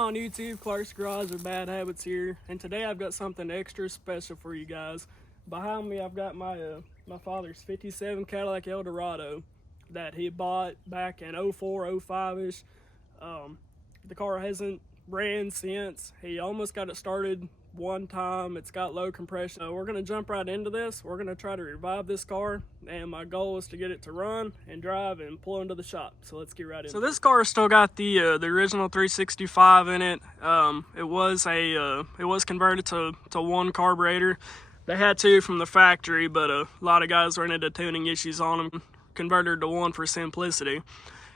on YouTube? Clark's Garage with Bad Habits here, and today I've got something extra special for you guys. Behind me I've got my father's 57 Cadillac Eldorado that he bought back in 04, 05-ish. The car hasn't ran since. He almost got it started one time. It's got low compression. We're going to jump right into this. We're going to try to revive this car, and my goal is to get it to run and drive and pull into the shop. So let's get right into it. So this car still got the original 365 in it. It was converted to one carburetor. They had two from the factory, but a lot of guys ran into tuning issues on them. Converted to one for simplicity.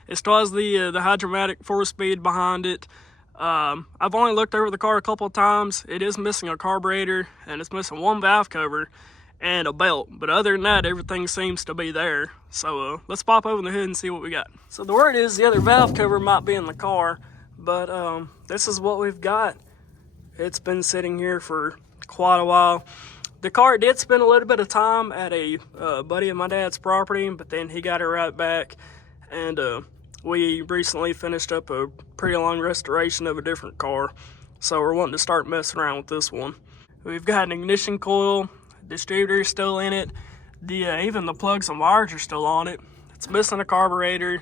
It still has the Hydromatic 4-speed behind it. I've only looked over the car a couple of times. It is missing a carburetor, and it's missing one valve cover and a belt. But other than that, everything seems to be there. So let's pop open the hood and see what we got. So the word is the other valve cover might be in the car, but this is what we've got. It's been sitting here for quite a while. The car did spend a little bit of time at a buddy of my dad's property, but then he got it right back, and we recently finished up a pretty long restoration of a different car, so we're wanting to start messing around with this one. We've got an ignition coil, distributor is still in it, even the plugs and wires are still on it. It's missing a carburetor,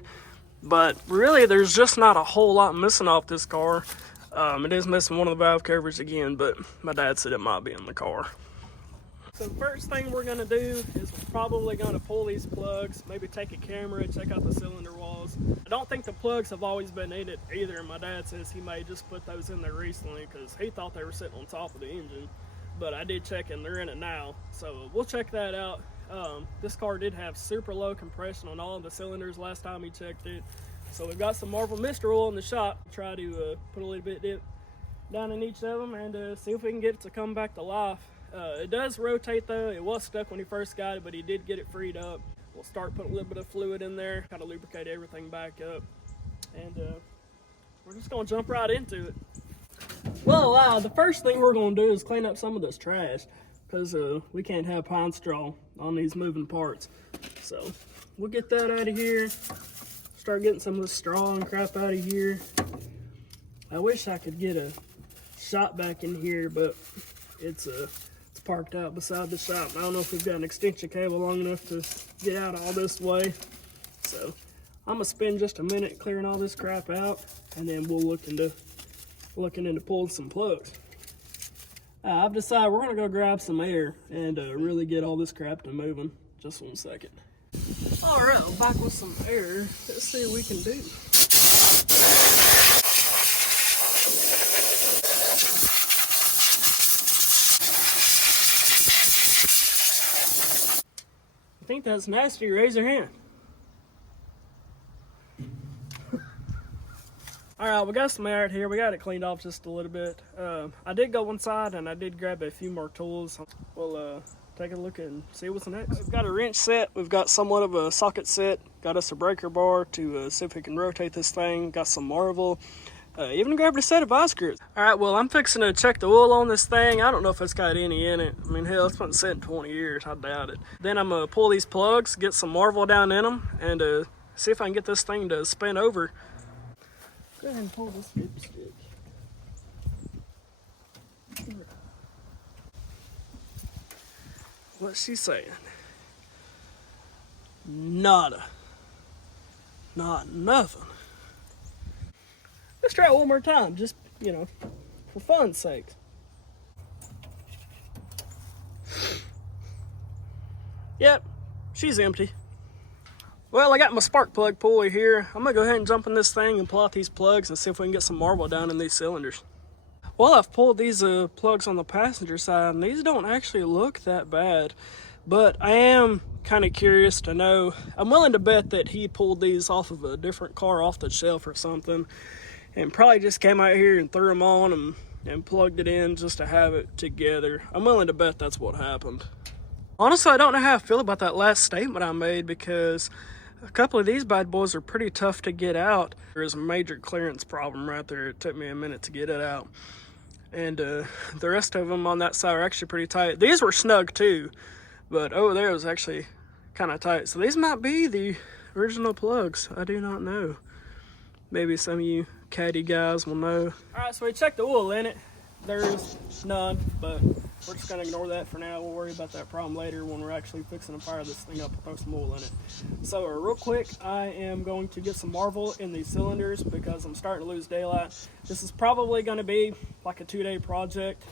but really there's just not a whole lot missing off this car. It is missing one of the valve covers again, but my dad said it might be in the car. So the first thing we're going to do is we're probably going to pull these plugs, maybe take a camera, check out the cylinder walls. I don't think the plugs have always been in it either. My dad says he may just put those in there recently because he thought they were sitting on top of the engine. But I did check and they're in it now, so we'll check that out. This car did have super low compression on all of the cylinders last time he checked it. So we've got some Marvel Mist Oil in the shop. Try to put a little bit dip down in each of them and see if we can get it to come back to life. It does rotate though. It was stuck when he first got it, but he did get it freed up. We'll start putting a little bit of fluid in there, kind of lubricate everything back up. And we're just gonna jump right into it. Well, the first thing we're gonna do is clean up some of this trash, because we can't have pine straw on these moving parts. So we'll get that out of here. Start getting some of the straw and crap out of here. I wish I could get a shop back in here, but it's parked out beside the shop. I don't know if we've got an extension cable long enough to get out all this way. So I'm gonna spend just a minute clearing all this crap out, and then we'll looking into pulling some plugs. I've decided we're gonna go grab some air and really get all this crap to moving. Just 1 second. All right, I'm back with some air. Let's see what we can do. I think that's nasty. Raise your hand. Alright, we got some air out here. We got it cleaned off just a little bit. I did go inside and I did grab a few more tools. We'll take a look and see what's next. We've got a wrench set. We've got somewhat of a socket set. Got us a breaker bar to see if we can rotate this thing. Got some Marvel. Even grabbed a set of vice grips. Alright, well, I'm fixing to check the oil on this thing. I don't know if it's got any in it. I mean, hell, it's been sitting 20 years. I doubt it. Then I'm going to pull these plugs, get some Marvel down in them, and see if I can get this thing to spin over. Go ahead and pull this dipstick. What's she saying? Nada. Not nothing. Let's try it one more time, just, for fun's sake. Yep, she's empty. Well, I got my spark plug pulley here. I'm gonna go ahead and jump in this thing and pull out these plugs and see if we can get some Marble down in these cylinders. Well, I've pulled these plugs on the passenger side, and these don't actually look that bad. But I am kind of curious to know. I'm willing to bet that he pulled these off of a different car off the shelf or something, and probably just came out here and threw them on and plugged it in just to have it together. I'm willing to bet that's what happened. Honestly, I don't know how I feel about that last statement I made, because a couple of these bad boys are pretty tough to get out. There's a major clearance problem right there. It took me a minute to get it out. And the rest of them on that side are actually pretty tight. These were snug too, but over there was actually kind of tight. So these might be the original plugs. I do not know. Maybe some of you Caddy guys will know. Alright, so we checked the oil in it. There's none, but we're just gonna ignore that for now. We'll worry about that problem later when we're actually fixing to fire this thing up and throw some oil in it. So real quick, I am going to get some Marvel in these cylinders because I'm starting to lose daylight. This is probably gonna be like a 2-day project.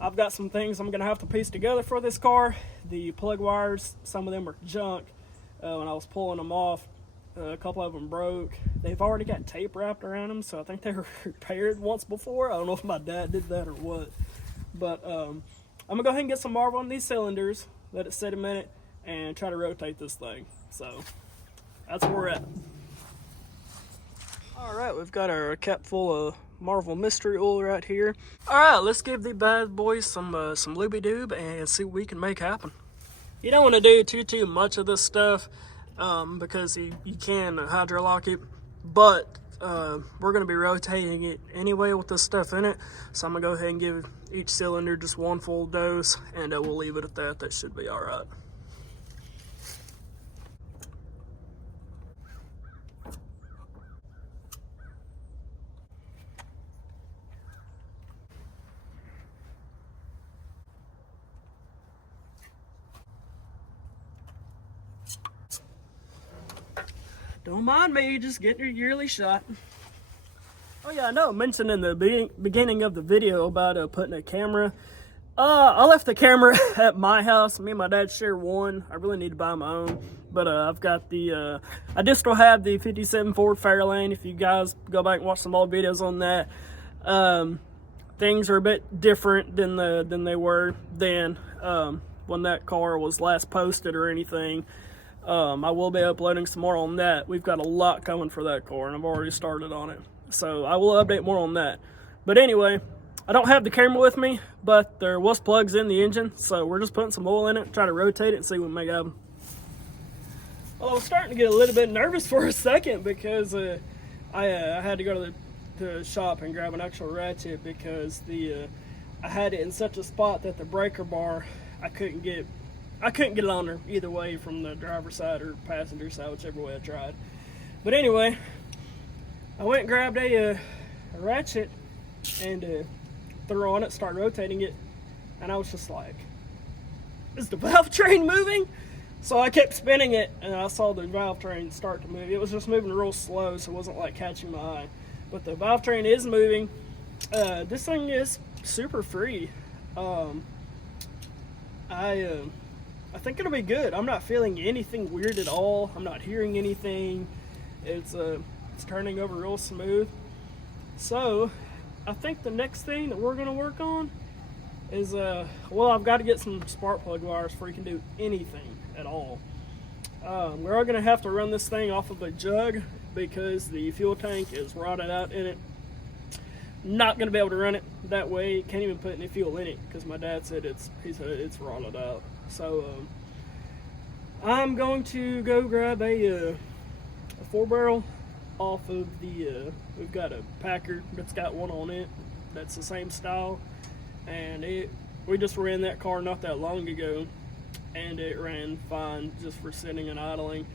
I've got some things I'm gonna have to piece together for this car. The plug wires, some of them are junk. When I was pulling them off, a couple of them broke. They've already got tape wrapped around them, so I think they were repaired once before. I don't know if my dad did that or what. But I'm gonna go ahead and get some Marvel on these cylinders, let it sit a minute, and try to rotate this thing. So that's where we're at. Alright, we've got our cap full of Marvel mystery oil right here. Alright, let's give the bad boys some looby-doob and see what we can make happen. You don't want to do too much of this stuff because you can hydrolock it, but we're going to be rotating it anyway with this stuff in it. So I'm going to go ahead and give each cylinder just one full dose, and we'll leave it at that. That should be alright. Don't mind me, just getting your yearly shot. Oh yeah, I know I mentioned in the beginning of the video about putting a camera. I left the camera at my house. Me and my dad share one. I really need to buy my own. But I've got the, I just still have the 57 Ford Fairlane. If you guys go back and watch some old videos on that. Things are a bit different than they were then when that car was last posted or anything. I will be uploading some more on that. We've got a lot coming for that car, and I've already started on it. So I will update more on that. But anyway, I don't have the camera with me, but there was plugs in the engine, so we're just putting some oil in it, try to rotate it and see what we make happen. Well, I was starting to get a little bit nervous for a second because I had to go to the shop and grab an actual ratchet because I had it in such a spot that the breaker bar, I couldn't get it on there either way from the driver's side or passenger side, whichever way I tried. But anyway, I went and grabbed a ratchet and threw on it, started rotating it, and I was just like, is the valve train moving? So I kept spinning it, and I saw the valve train start to move. It was just moving real slow, so it wasn't like catching my eye. But the valve train is moving. This thing is super free. I think it'll be good. I'm not feeling anything weird at all. I'm not hearing anything. It's turning over real smooth. So I think the next thing that we're gonna work on is well, I've got to get some spark plug wires before you can do anything at all. We're gonna have to run this thing off of a jug because the fuel tank is rotted out in it. Not gonna be able to run it that way. Can't even put any fuel in it because my dad said it's rotted out. So I'm going to go grab a 4-barrel off of the we've got a Packard that's got one on it that's the same style, and we just ran that car not that long ago and it ran fine just for sitting and idling.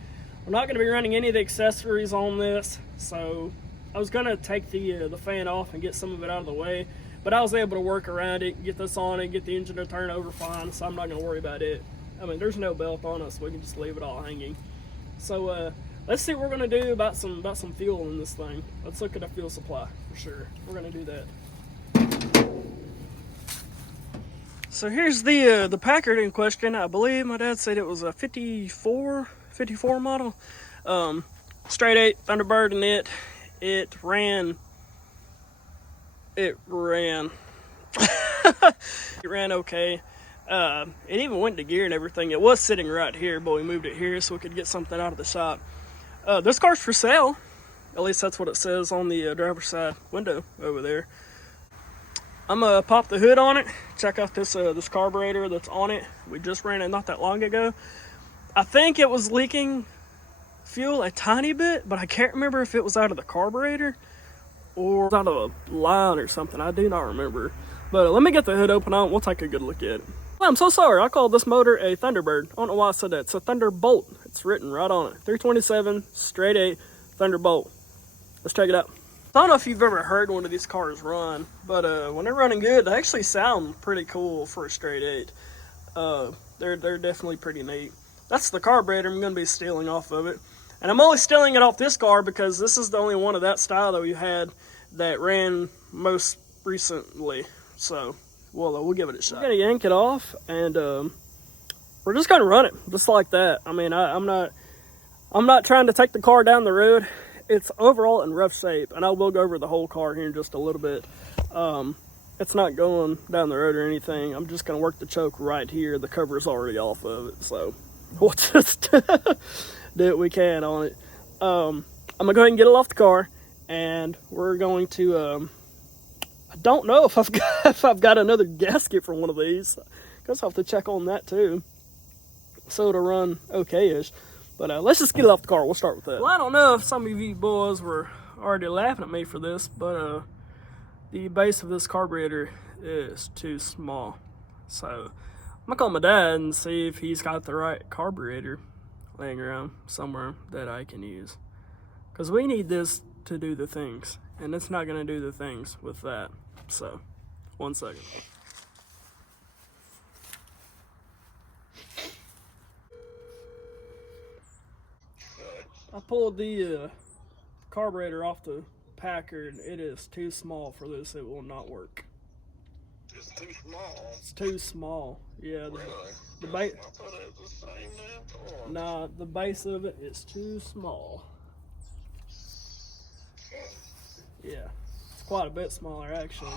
We're not going to be running any of the accessories on this, so I was going to take the fan off and get some of it out of the way, but I was able to work around it, get this on it, get the engine to turn over fine, so I'm not going to worry about it. I mean, there's no belt on us, so we can just leave it all hanging. So let's see what we're going to do about some fuel in this thing. Let's look at a fuel supply for sure. We're going to do that. So here's the Packard in question. I believe my dad said it was a 54 model. Straight 8 Thunderbird in it. It ran it ran okay. It even went to gear and everything. It was sitting right here, but we moved it here so we could get something out of the shop. This car's for sale. At least that's what it says on the driver's side window over there. I'm gonna pop the hood on it, check out this carburetor that's on it. We just ran it not that long ago. I think it was leaking fuel a tiny bit, but I can't remember if it was out of the carburetor or out of a line or something. I do not remember. But let me get the hood open on it. We'll take a good look at it. Well, I'm so sorry. I called this motor a Thunderbird. I don't know why I said that. It's a Thunderbolt. It's written right on it. 327 straight 8 Thunderbolt. Let's check it out. I don't know if you've ever heard one of these cars run, but when they're running good, they actually sound pretty cool for a straight 8. They're definitely pretty neat. That's the carburetor I'm going to be stealing off of it. And I'm only stealing it off this car because this is the only one of that style that we had that ran most recently. So, we'll give it a shot. We're going to yank it off, and we're just going to run it just like that. I mean, I'm not trying to take the car down the road. It's overall in rough shape, and I will go over the whole car here in just a little bit. It's not going down the road or anything. I'm just going to work the choke right here. The cover's already off of it, so we'll just do what we can on it. I'm going to go ahead and get it off the car, and we're going to, I don't know if I've got another gasket for one of these. I guess I'll have to check on that too, so it'll run okay-ish. But let's just get it off the car. We'll start with that. Well, I don't know if some of you boys were already laughing at me for this, but the base of this carburetor is too small. So I'm gonna call my dad and see if he's got the right carburetor laying around somewhere that I can use. Because we need this to do the things, and it's not gonna do the things with that. So, 1 second. I pulled the carburetor off the Packard. It is too small for this. It will not work. It's too small. It's too small. Yeah. The base. I thought it was the same damn. Nah, the base of it is too small. Yeah, it's quite a bit smaller actually.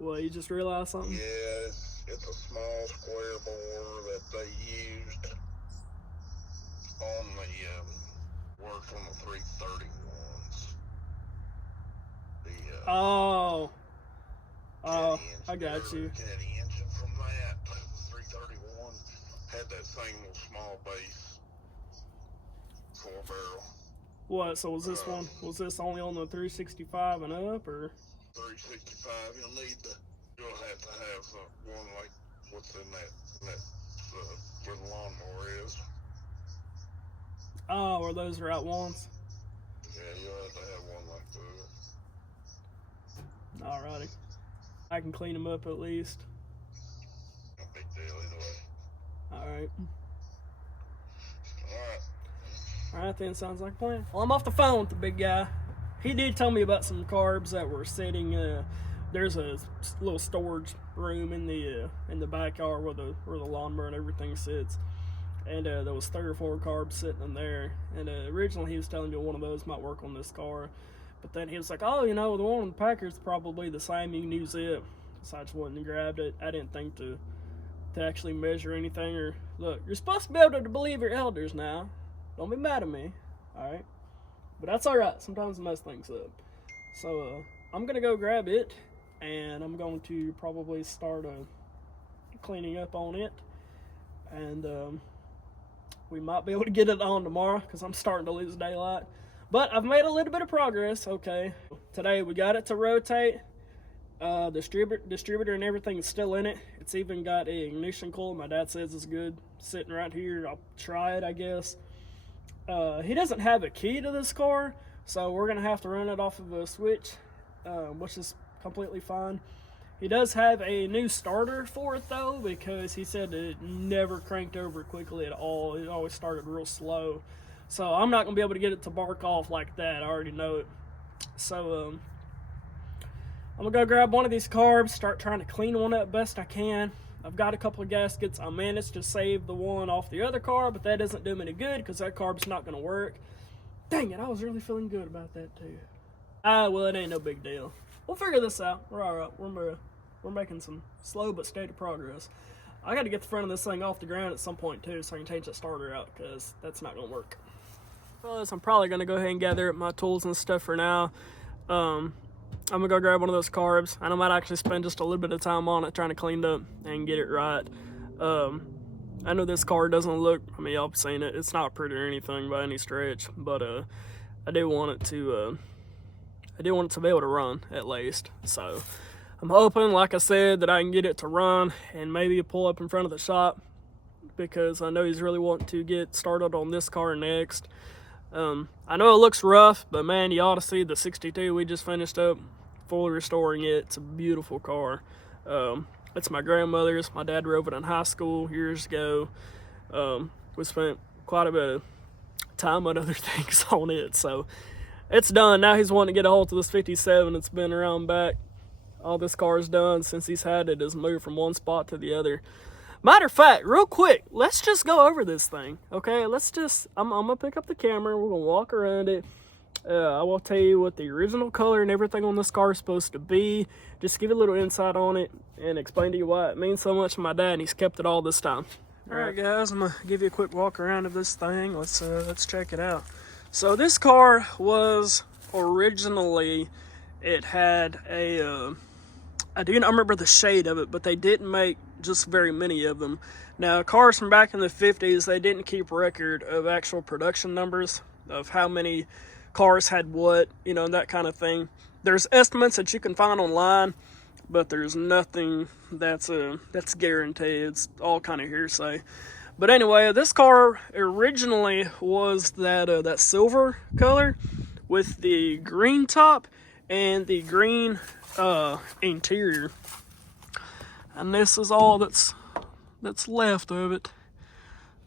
Well, you just realized something? Yeah, it's a small square bore that they used on the, worked on the 331s. Oh, I got you. Caddy engine from that, the 331 had that same little small base 4-barrel. What, so was this was this only on the 365 and up, or? 365, you'll have to have one like what's in that where the lawnmower is. Oh, where those are at once? Yeah, you'll have to have one like that. Alrighty. I can clean them up at least. No big deal either way. Alright. Alright then, sounds like a plan. Well, I'm off the phone with the big guy. He did tell me about some carbs that were sitting. There's a little storage room in the backyard where the lawnmower and everything sits, and there was 3 or 4 carbs sitting in there. And originally he was telling me one of those might work on this car, but then he was like, "Oh, you know, the one on the Packard's probably the same. You can use it." So I just went and grabbed it. I didn't think to actually measure anything or look. You're supposed to be able to believe your elders now. Don't be mad at me, all right? But that's alright, sometimes I mess things up. So, I'm gonna go grab it, and I'm going to probably start cleaning up on it. And we might be able to get it on tomorrow, because I'm starting to lose daylight. But I've made a little bit of progress, okay. Today we got it to rotate. Distributor and everything is still in it. It's even got a ignition coil. My dad says it's good. Sitting right here, I'll try it, I guess. He doesn't have a key to this car, so we're gonna have to run it off of a switch, which is completely fine. He does have a new starter for it though, because he said that it never cranked over quickly at all. It always started real slow. So I'm not gonna be able to get it to bark off like that. I already know it. So I'm gonna go grab one of these carbs, start trying to clean one up best I can. I've got a couple of gaskets. I managed to save the one off the other car, but that doesn't do me any good because that carb's not going to work. Dang it, I was really feeling good about that too. Well, it ain't no big deal. We'll figure this out. We're all right. We're making some slow but steady progress. I got to get the front of this thing off the ground at some point too, so I can change the starter out because that's not going to work. Fellas, I'm probably going to go ahead and gather up my tools and stuff for now. I'm gonna go grab one of those carbs, and I might actually spend just a little bit of time on it trying to clean it up and get it right. I know this car doesn't look, I mean, y'all have seen it, it's not pretty or anything by any stretch, but I do want it to be able to run at least. So I'm hoping, like I said, that I can get it to run and maybe pull up in front of the shop because I know he's really wanting to get started on this car next. I know it looks rough, but man, you ought to see the 62 we just finished up, fully restoring it. It's a beautiful car. It's my grandmother's. My dad drove it in high school years ago. We spent quite a bit of time on other things on it, so it's done. Now he's wanting to get a hold of this 57. It's been around back. All this car's done since he's had it is moved from one spot to the other. Matter of fact, real quick, let's just go over this thing, okay? I'm gonna pick up the camera. We're gonna walk around it. I will tell you what the original color and everything on this car is supposed to be. Just give you a little insight on it and explain to you why it means so much to my dad, and he's kept it all this time. All right, guys, I'm gonna give you a quick walk around of this thing. Let's check it out. So this car was originally, it had a, I do not remember the shade of it, but they didn't make just very many of them. Now, cars from back in the 50s, they didn't keep record of actual production numbers of how many cars had what, you know, that kind of thing. There's estimates that you can find online, but there's nothing that's guaranteed. It's all kind of hearsay. But anyway, this car originally was that silver color with the green top and the green interior. And this is all that's left of it.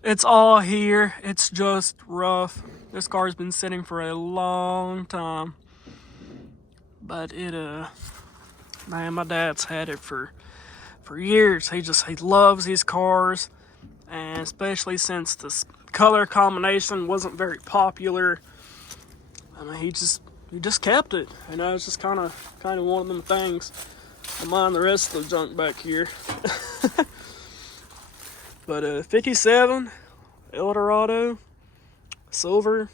It's all here. It's just rough. This car's been sitting for a long time. But man, my dad's had it for years. He loves these cars, and especially since this color combination wasn't very popular. I mean, he just kept it. You know, it's just kind of one of them things. I mind the rest of the junk back here. But 57 Eldorado, silver,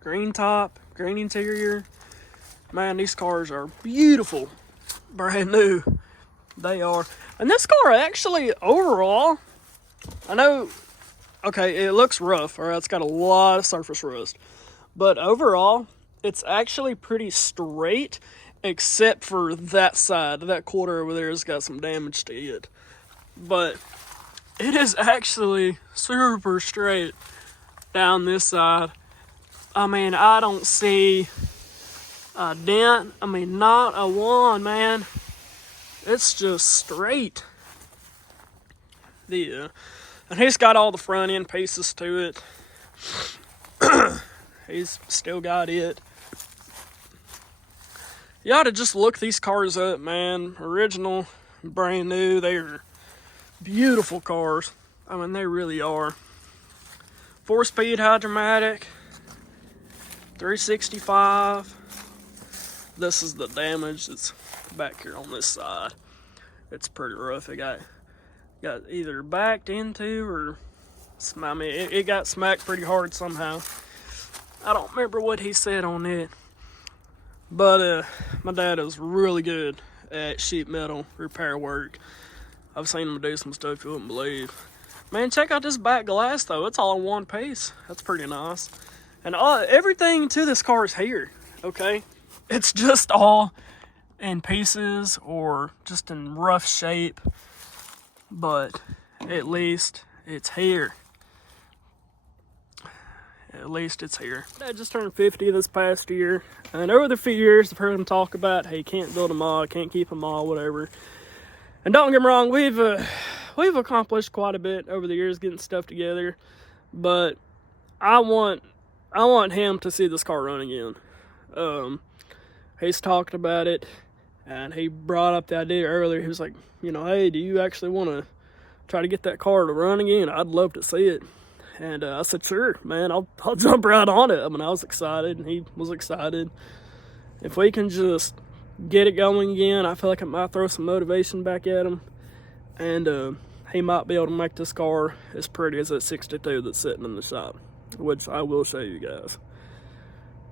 green top, green interior. Man, these cars are beautiful, brand new. They are. And this car actually, overall, I know, okay, it looks rough, all right, it's got a lot of surface rust, but overall, it's actually pretty straight, except for that side. That quarter over there has got some damage to it. But it is actually super straight down this side. I mean, I don't see a dent. I mean, not a one, man. It's just straight. And he's got all the front end pieces to it. He's still got it. You ought to just look these cars up, man. Original, brand new. They're beautiful cars. I mean, they really are. 4-speed hydromatic, 365. This is the damage that's back here on this side. It's pretty rough. It got either backed into or, I mean, it got smacked pretty hard somehow. I don't remember what he said on it. But my dad is really good at sheet metal repair work. I've seen him do some stuff you wouldn't believe. Man, check out this back glass though. It's all in one piece. That's pretty nice. And everything to this car is here, okay? It's just all in pieces or just in rough shape. But at least it's here. At least it's here. I just turned 50 this past year, and over the few years I've heard him talk about, hey, can't build them all, can't keep them all, whatever. And don't get me wrong, we've accomplished quite a bit over the years getting stuff together, but I want him to see this car run again. He's talked about it, and he brought up the idea earlier. He was like, you know, hey, do you actually want to try to get that car to run again? I'd love to see it. And I said, sure, man, I'll jump right on it. I mean, I was excited, and he was excited. If we can just get it going again, I feel like it might throw some motivation back at him. And he might be able to make this car as pretty as that 62 that's sitting in the shop, which I will show you guys.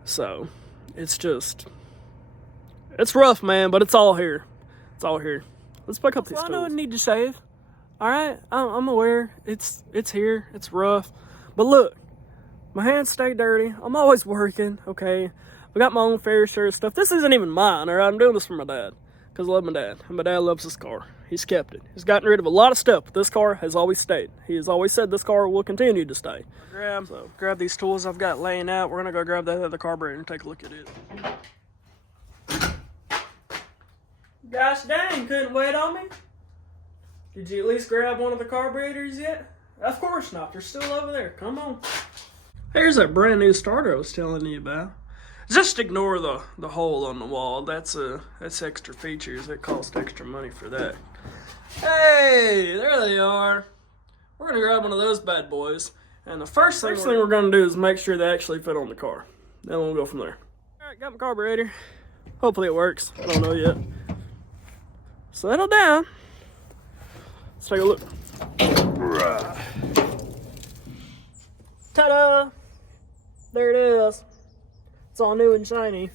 So, it's rough, man, but it's all here. It's all here. Let's pick up these tools. I know I need to shave. All right, I'm aware. It's here. It's rough. But look, my hands stay dirty. I'm always working, okay? I got my own fair share of stuff. This isn't even mine, all right? I'm doing this for my dad because I love my dad, and my dad loves this car. he's kept it. He's gotten rid of a lot of stuff, but this car has always stayed. He has always said this car will continue to stay. Grab these tools I've got laying out. We're gonna go grab that other carburetor and take a look at it. Gosh dang, couldn't wait on me? Did you at least grab one of the carburetors yet? Of course not, they're still over there. Come on. There's that brand new starter I was telling you about. Just ignore the hole on the wall. That's extra features. It costs extra money for that. Hey, there they are. We're gonna grab one of those bad boys. And the first thing we're gonna do is make sure they actually fit on the car. Then we'll go from there. All right, got my carburetor. Hopefully it works. I don't know yet. Settle down. Let's take a look. Ta-da! There it is. It's all new and shiny.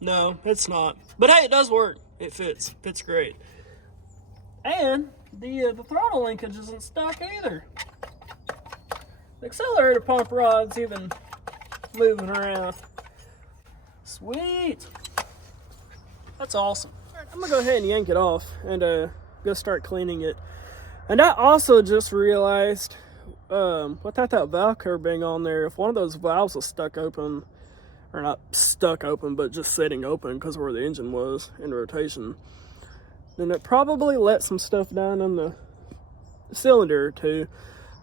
No, it's not. But hey, it does work. It fits. Fits great. And the throttle linkage isn't stuck either. The accelerator pump rod's even moving around. Sweet. That's awesome. All right, I'm gonna go ahead and yank it off and go start cleaning it. And I also just realized, without that valve cover being on there, if one of those valves was stuck open, or not stuck open, but just sitting open because where the engine was in rotation, then it probably let some stuff down in the cylinder or two.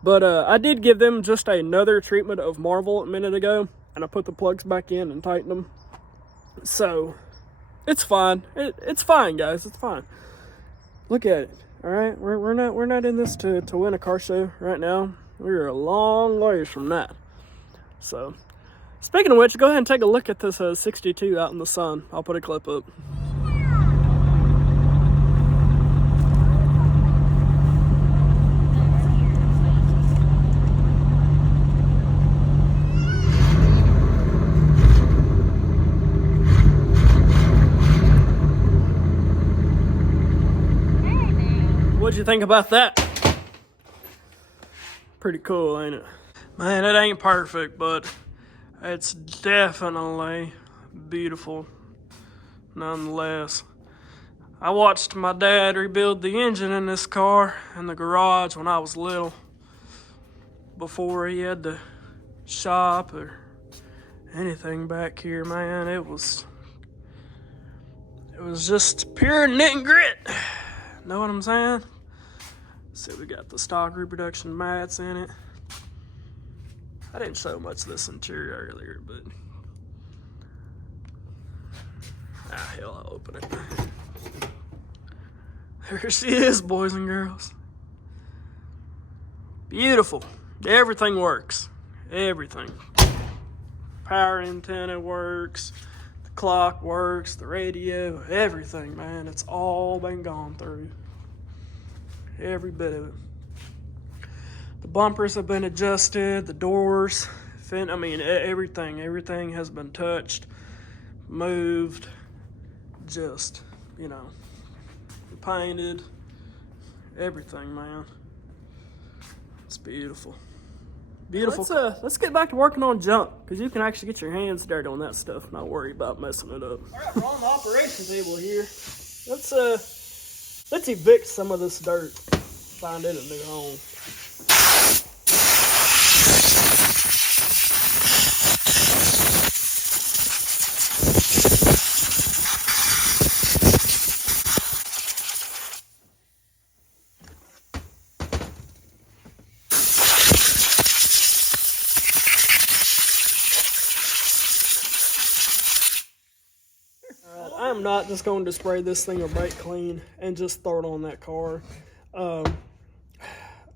But I did give them just another treatment of Marvel a minute ago, and I put the plugs back in and tightened them. So it's fine. It's fine, guys. It's fine. Look at it. All right, we're not in this to win a car show right now. We're a long ways from that. So, speaking of which, go ahead and take a look at this 62 out in the sun. I'll put a clip up. What'd you think about that? Pretty cool, ain't it? Man, it ain't perfect, but it's definitely beautiful nonetheless. I watched my dad rebuild the engine in this car in the garage when I was little, before he had the shop or anything back here. Man, it was just pure knit and grit. Know what I'm saying? See, we got the stock reproduction mats in it. I didn't show much of this interior earlier, but hell, I'll open it. There she is, boys and girls. Beautiful. Everything works. Everything. Power antenna works. The clock works. The radio. Everything, man. It's all been gone through. Every bit of it. The bumpers have been adjusted. The doors. Everything has been touched. Moved. Just, painted. Everything, man. It's beautiful. Beautiful. Let's get back to working on junk, because you can actually get your hands dirty on that stuff, not worry about messing it up. All right, we're on the operation table here. Let's evict some of this dirt. Find it a new home. I'm not just going to spray this thing a brake clean and just throw it on that car.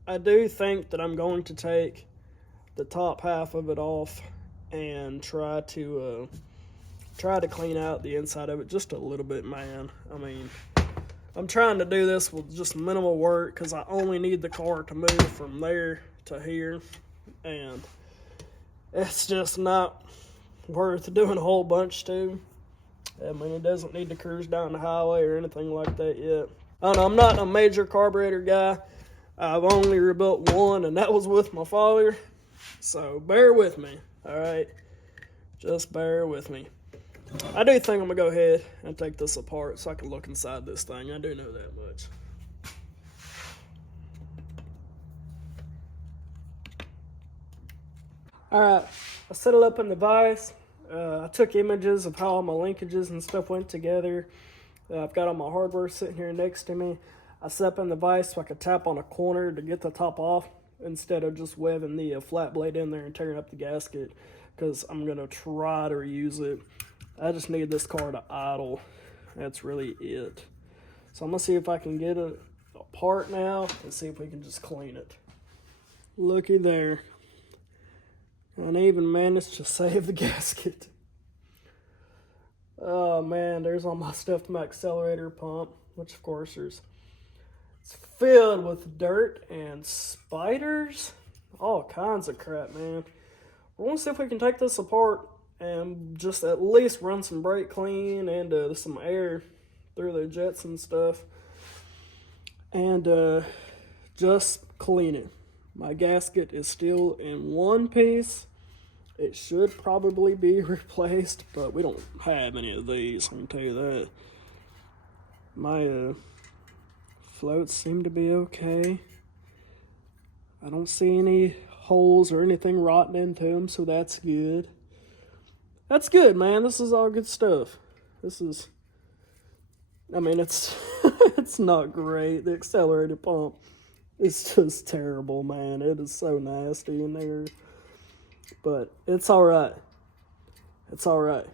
I do think that I'm going to take the top half of it off and try to clean out the inside of it just a little bit, man. I mean, I'm trying to do this with just minimal work because I only need the car to move from there to here, and it's just not worth doing a whole bunch to. I mean, it doesn't need to cruise down the highway or anything like that yet. I don't know, I'm not a major carburetor guy. I've only rebuilt one, and that was with my father. So bear with me, all right? Just bear with me. I do think I'm gonna go ahead and take this apart so I can look inside this thing. I do know that much. Alright, I set it up in the vise. I took images of how all my linkages and stuff went together. I've got all my hardware sitting here next to me. I set up in the vise so I could tap on a corner to get the top off instead of just webbing the flat blade in there and tearing up the gasket, because I'm going to try to reuse it. I just need this car to idle. That's really it. So I'm going to see if I can get it apart now and see if we can just clean it. Looky there. And I even managed to save the gasket. Oh man, there's all my stuff to my accelerator pump, which of course it's filled with dirt and spiders. All kinds of crap, man. We're gonna see if we can take this apart and just at least run some brake clean and some air through the jets and stuff. And just clean it. My gasket is still in one piece. It should probably be replaced, but we don't have any of these, I can tell you that. My floats seem to be okay. I don't see any holes or anything rotting into them, so that's good. That's good, man. This is all good stuff. This is, I mean, it's it's not great. The accelerator pump is just terrible, man. It is so nasty in there. But it's all right. It's all right.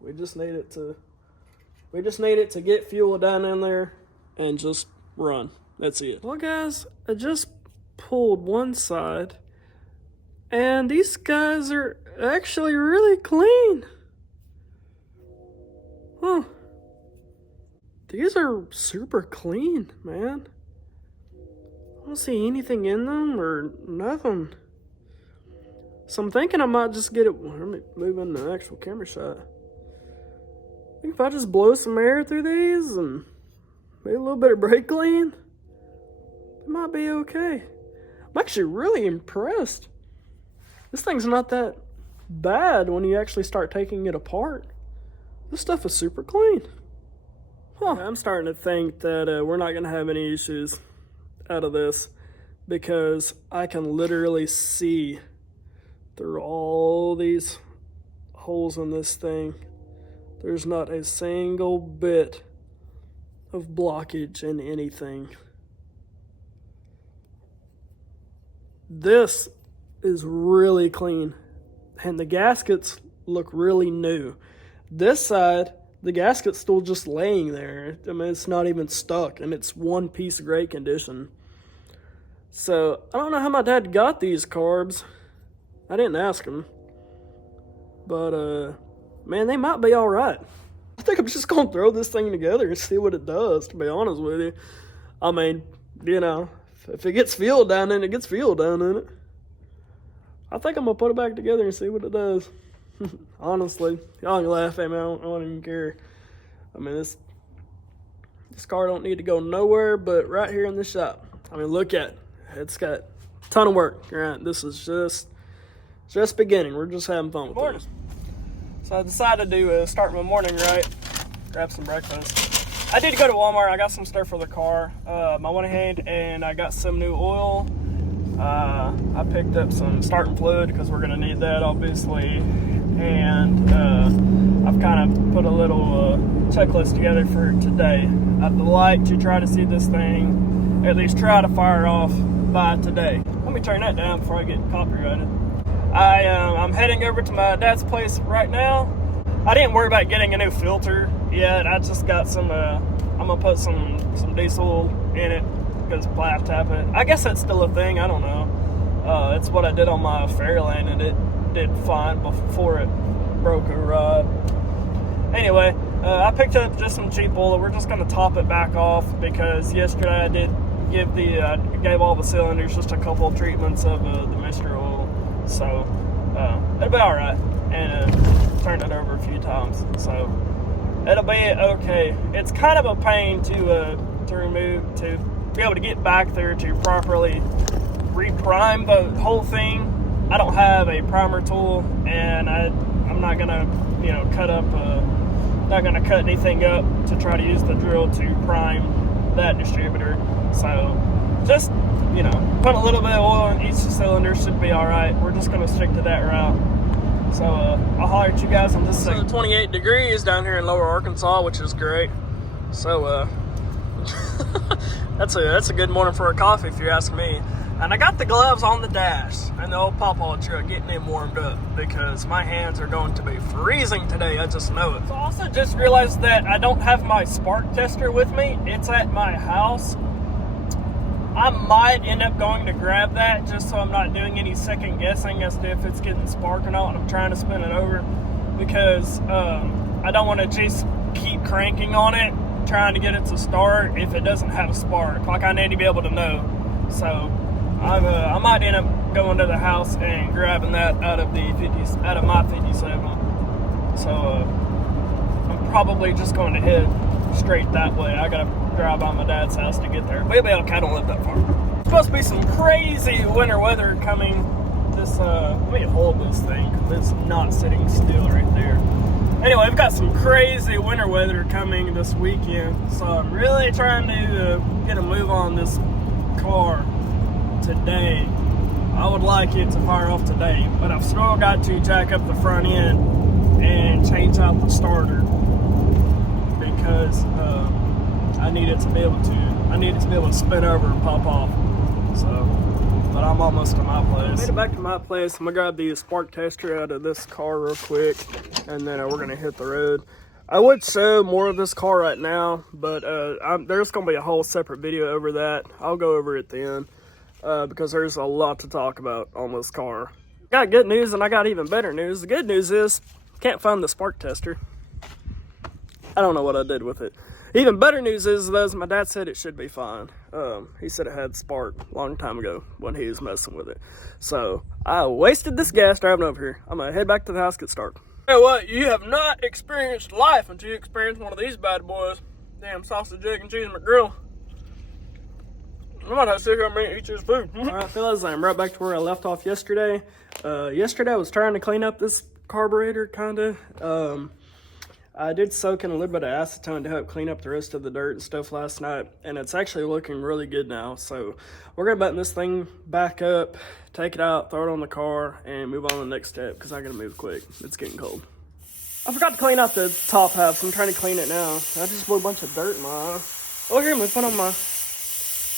We just need it to get fuel down in there and just run. That's it. Well, guys, I just pulled one side, and these guys are actually really clean. Huh. These are super clean, man. I don't see anything in them or nothing. So I'm thinking I might just get it. Let me move in the actual camera shot. I think if I just blow some air through these and maybe a little bit of brake clean, it might be okay. I'm actually really impressed. This thing's not that bad when you actually start taking it apart. This stuff is super clean. Huh. I'm starting to think that we're not going to have any issues out of this, because I can literally see through all these holes in this thing. There's not a single bit of blockage in anything. This is really clean, and the gaskets look really new. This side, the gasket's still just laying there. I mean, it's not even stuck, and it's one piece of great condition. So I don't know how my dad got these carbs. I didn't ask him, but man, they might be all right. I think I'm just gonna throw this thing together and see what it does, to be honest with you. I mean, you know, if it gets fuel down in it, it gets fuel down in it. I think I'm gonna put it back together and see what it does. Honestly, y'all can laugh at me, I don't even care. I mean, this car don't need to go nowhere but right here in the shop. I mean, look at it. It's got a ton of work, right? This is just beginning. We're just having fun with it. So I decided to start my morning right, grab some breakfast. I did go to Walmart. I got some stuff for the car. I went ahead and I got some new oil. I picked up some starting fluid because we're going to need that, obviously. And I've kind of put a little checklist together for today. I'd like to try to see this thing, at least try to fire off by today. Let me turn that down before I get copyrighted. I'm heading over to my dad's place right now. I didn't worry about getting a new filter yet. I just got some, I'm gonna put some diesel in it because black tap it. I guess that's still a thing, I don't know. It's what I did on my Fairlane, and it did fine before it broke a rod. Anyway, I picked up just some cheap oil. We're just gonna top it back off because yesterday I did gave all the cylinders just a couple of treatments of the mixture oil. So it'll be all right, and turned it over a few times, so it'll be okay. It's kind of a pain to remove, to be able to get back there to properly reprime the whole thing. I don't have a primer tool, and I'm not gonna cut up not gonna cut anything up to try to use the drill to prime that distributor. So just, you know, put a little bit of oil in each cylinder, should be all right. We're just gonna stick to that route. So I'll holler at you guys in just a second. 28 degrees down here in Lower Arkansas, which is great. So that's a good morning for a coffee, if you ask me. And I got the gloves on the dash and the old pawpaw truck, getting them warmed up because my hands are going to be freezing today. I just know it. So I also just realized that I don't have my spark tester with me. It's at my house. I might end up going to grab that just so I'm not doing any second guessing as to if it's getting spark or not. I'm trying to spin it over because I don't want to just keep cranking on it, trying to get it to start if it doesn't have a spark. Like, I need to be able to know. So I might end up going to the house and grabbing that out of my 57. So I'm probably just going to head straight that way. I gotta drive by my dad's house to get there. Maybe I don't live that far. There's supposed to be some crazy winter weather coming. This let me hold this thing because it's not sitting still right there. Anyway, we've got some crazy winter weather coming this weekend, so I'm really trying to get a move on this car today. I would like it to fire off today, but I've still got to jack up the front end and change out the starter because I need it to be able to spin over and pop off. So, but I'm almost to my place. Made it back to my place. I'm gonna grab the spark tester out of this car real quick, and then we're gonna hit the road. I would show more of this car right now, but there's gonna be a whole separate video over that. I'll go over it then. Because there's a lot to talk about on this car. Got good news and I got even better news. The good news is, can't find the spark tester. I don't know what I did with it. Even better news is, though, my dad said it should be fine. He said it had spark a long time ago when he was messing with it. So, I wasted this gas driving over here. I'm gonna head back to the house, get started. Hey, what? You have not experienced life until you experience one of these bad boys. Damn sausage, egg, and cheese McGrill. I might have to sit here and eat this food. Alright, fellas, I'm right back to where I left off yesterday. Yesterday I was trying to clean up this carburetor, kinda. I did soak in a little bit of acetone to help clean up the rest of the dirt and stuff last night, and it's actually looking really good now. So we're gonna button this thing back up, take it out, throw it on the car, and move on to the next step, because I gotta move quick. It's getting cold. I forgot to clean out the top half, so I'm trying to clean it now. I just blew a bunch of dirt in my eye. Oh, here, I'm gonna put on my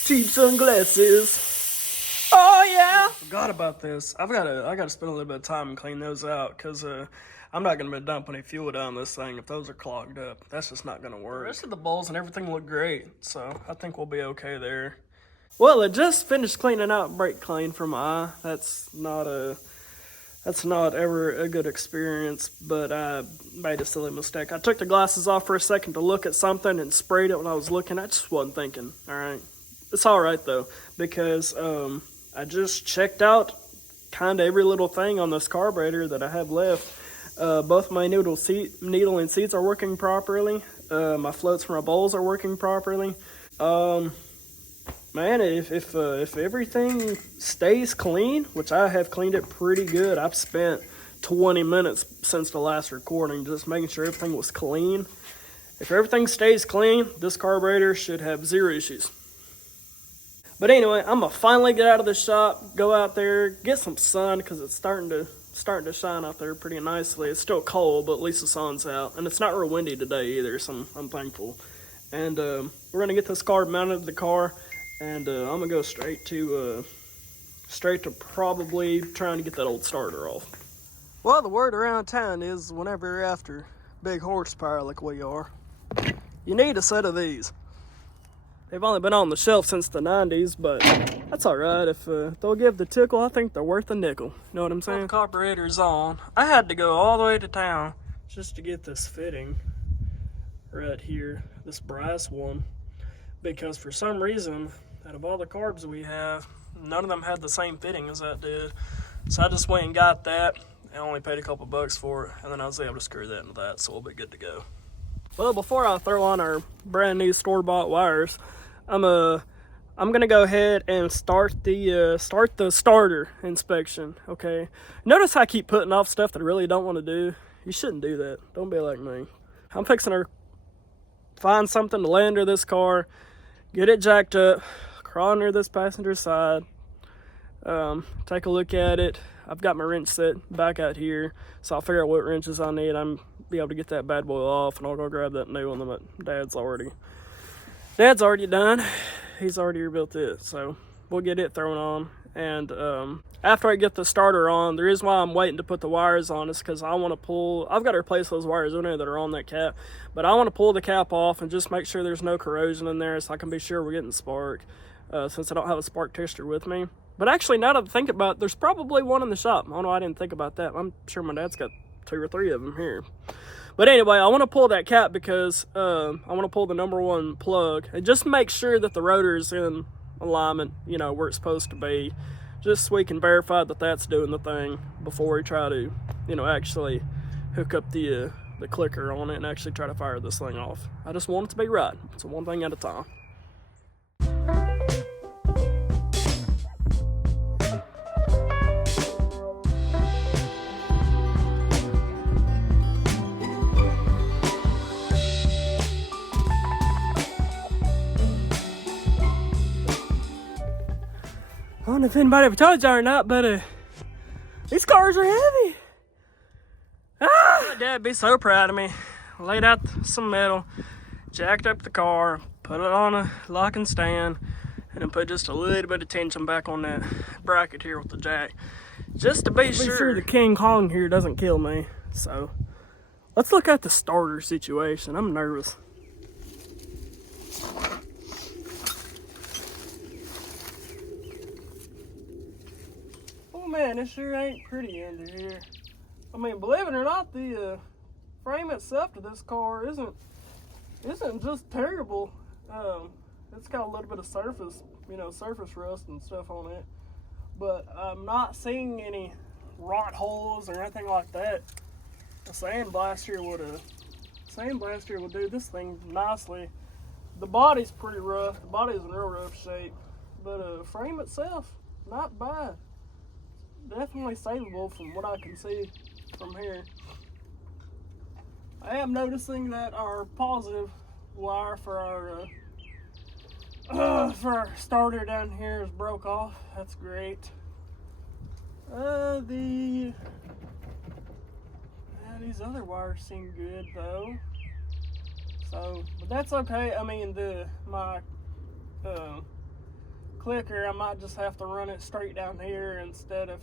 cheap sunglasses. Oh yeah! Forgot about this. I gotta spend a little bit of time and clean those out, because I'm not gonna be dumping any fuel down this thing if those are clogged up. That's just not gonna work. The rest of the bowls and everything look great, so I think we'll be okay there. Well, I just finished cleaning out brake clean for my eye. That's not ever a good experience, but I made a silly mistake. I took the glasses off for a second to look at something and sprayed it when I was looking. I just wasn't thinking, all right? It's all right, though, because I just checked out kind of every little thing on this carburetor that I have left. Both my needle and seats are working properly. My floats for my bowls are working properly. Man, if everything stays clean, which I have cleaned it pretty good. I've spent 20 minutes since the last recording just making sure everything was clean. If everything stays clean, this carburetor should have zero issues. But anyway, I'm gonna finally get out of the shop, go out there, get some sun, because it's starting to shine out there pretty nicely. It's still cold, but at least the sun's out, and it's not real windy today either, so I'm thankful. And we're gonna get this car mounted to the car, and I'm gonna go straight to probably trying to get that old starter off. Well, the word around town is whenever you're after big horsepower like we are, you need a set of these. They've only been on the shelf since the 90s, but that's all right. If they'll give the tickle, I think they're worth a nickel. You know what I'm saying? Well, the carburetor's on. I had to go all the way to town just to get this fitting right here, this brass one, because for some reason, out of all the carbs we have, none of them had the same fitting as that did. So I just went and got that. I only paid a couple bucks for it, and then I was able to screw that into that, so we'll be good to go. Well, before I throw on our brand new store-bought wires, I'm gonna go ahead and start the starter inspection. Okay. Notice how I keep putting off stuff that I really don't want to do. You shouldn't do that. Don't be like me. I'm fixing to find something to lay under this car, get it jacked up, crawl under this passenger side, take a look at it. I've got my wrench set back out here, so I'll figure out what wrenches I need. I'm be able to get that bad boy off, and I'll go grab that new one that Dad's already done. He's already rebuilt it, so we'll get it thrown on. And after I get the starter on, the reason why I'm waiting to put the wires on is because I want to pull, I've got to replace those wires in there that are on that cap, but I want to pull the cap off and just make sure there's no corrosion in there, so I can be sure we're getting spark, since I don't have a spark tester with me. But actually, now that I think about it, there's probably one in the shop. I don't know, I didn't think about that. I'm sure my dad's got 2 or 3 of them here. But anyway, I want to pull that cap because I want to pull the number 1 plug and just make sure that the rotor is in alignment, you know, where it's supposed to be, just so we can verify that that's doing the thing before we try to, you know, actually hook up the clicker on it and actually try to fire this thing off. I just want it to be right. So one thing at a time. I don't know if anybody ever told you or not, but these cars are heavy. My dad'd be so proud of me. Laid out some metal, jacked up the car, put it on a locking stand, and then put just a little bit of tension back on that bracket here with the jack, just to be sure the King Kong here doesn't kill me. So let's look at the starter situation. I'm nervous. Man, this sure ain't pretty under here. I mean, believe it or not, the frame itself to this car isn't just terrible. It's got a little bit of surface rust and stuff on it, but I'm not seeing any rot holes or anything like that. A sandblaster would do this thing nicely. The body's pretty rough. The body's in real rough shape, but frame itself, not bad. Definitely savable from what I can see from here. I am noticing that our positive wire for our starter down here is broke off. That's great. These other wires seem good though. So, but that's okay. I mean, my clicker, I might just have to run it straight down here instead of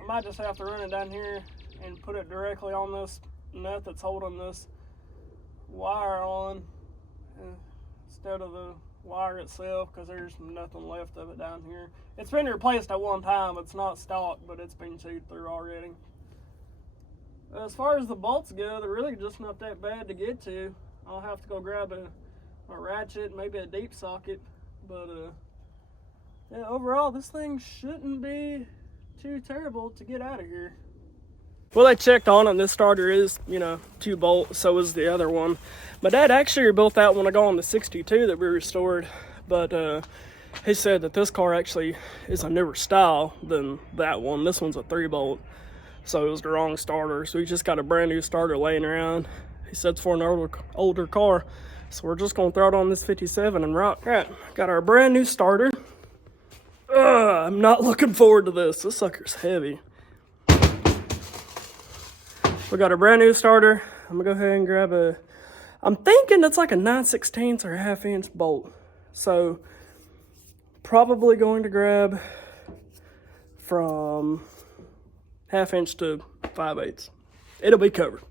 I might just have to run it down here and put it directly on this nut that's holding this wire on instead of the wire itself, because there's nothing left of it down here. It's been replaced at one time. It's not stock, but it's been chewed through already. As far as the bolts go, they're really just not that bad to get to. I'll have to go grab a ratchet, maybe a deep socket, but yeah, overall this thing shouldn't be too terrible to get out of here. Well, I checked on it, and this starter is, 2 bolt, so is the other one. My dad actually rebuilt that one I got on the 62 that we restored, but he said that this car actually is a newer style than that one. This one's a 3 bolt, so it was the wrong starter, so he just got a brand new starter laying around. He said it's for an older car. So we're just gonna throw it on this 57 and rock. All right, got our brand new starter. I'm not looking forward to this. This sucker's heavy. We got our brand new starter. I'm gonna go ahead and grab I'm thinking it's like a 9/16 or a 1/2 inch bolt. So probably going to grab from 1/2 inch to 5/8. It'll be covered.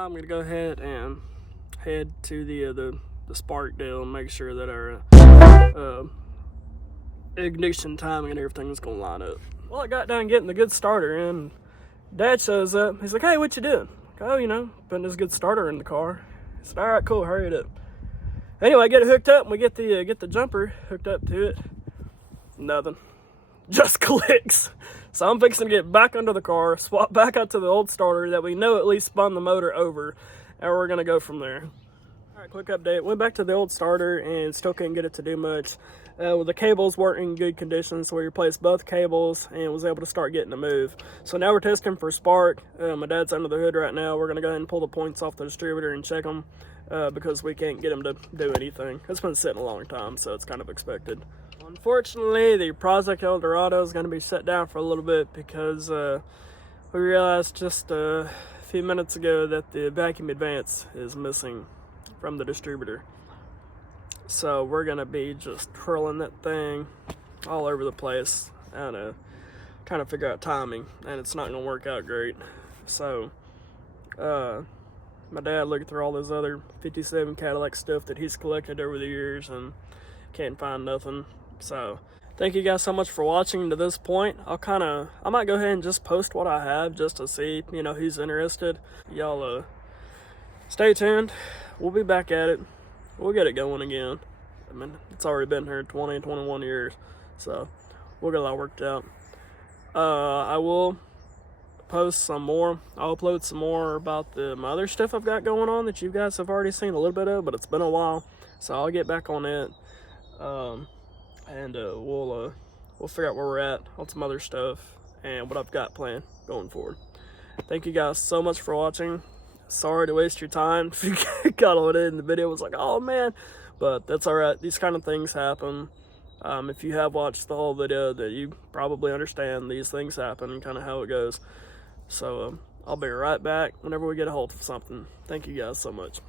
I'm gonna go ahead and head to the spark deal and make sure that our ignition timing and everything is gonna line up. Well, I got done getting the good starter in. Dad shows up. He's like, "Hey, what you doing?" oh, you know, putting this good starter in the car. I said, all right, cool, hurry it up. Anyway, I get it hooked up, and we get the jumper hooked up to it. Nothing. Just clicks. So I'm fixing to get back under the car, swap back out to the old starter that we know at least spun the motor over, and we're gonna go from there. All right, quick update. Went back to the old starter and still couldn't get it to do much. Well, the cables weren't in good condition, so we replaced both cables and was able to start getting to move. So now we're testing for spark. My dad's under the hood right now. We're gonna go ahead and pull the points off the distributor and check them because we can't get them to do anything. It's been sitting a long time, so it's kind of expected. Unfortunately, the Project Eldorado is going to be shut down for a little bit because we realized just a few minutes ago that the vacuum advance is missing from the distributor. So we're going to be just twirling that thing all over the place and trying to figure out timing, and it's not going to work out great. So my dad looked through all this other 57 Cadillac stuff that he's collected over the years and can't find nothing. So thank you guys so much for watching to this point. I might go ahead and just post what I have just to see, you know, who's interested. Y'all stay tuned. We'll be back at it. We'll get it going again. I mean, it's already been here 21 years, so we'll get it all worked out. I will post some more. I'll upload some more about my other stuff I've got going on that you guys have already seen a little bit of, but it's been a while, so I'll get back on it. And we'll figure out where we're at on some other stuff and what I've got planned going forward. Thank you guys so much for watching. Sorry to waste your time if you got on it and the video was like, oh man, but that's all right. These kind of things happen. If you have watched the whole video, that you probably understand these things happen and kind of how it goes. So I'll be right back whenever we get a hold of something. Thank you guys so much.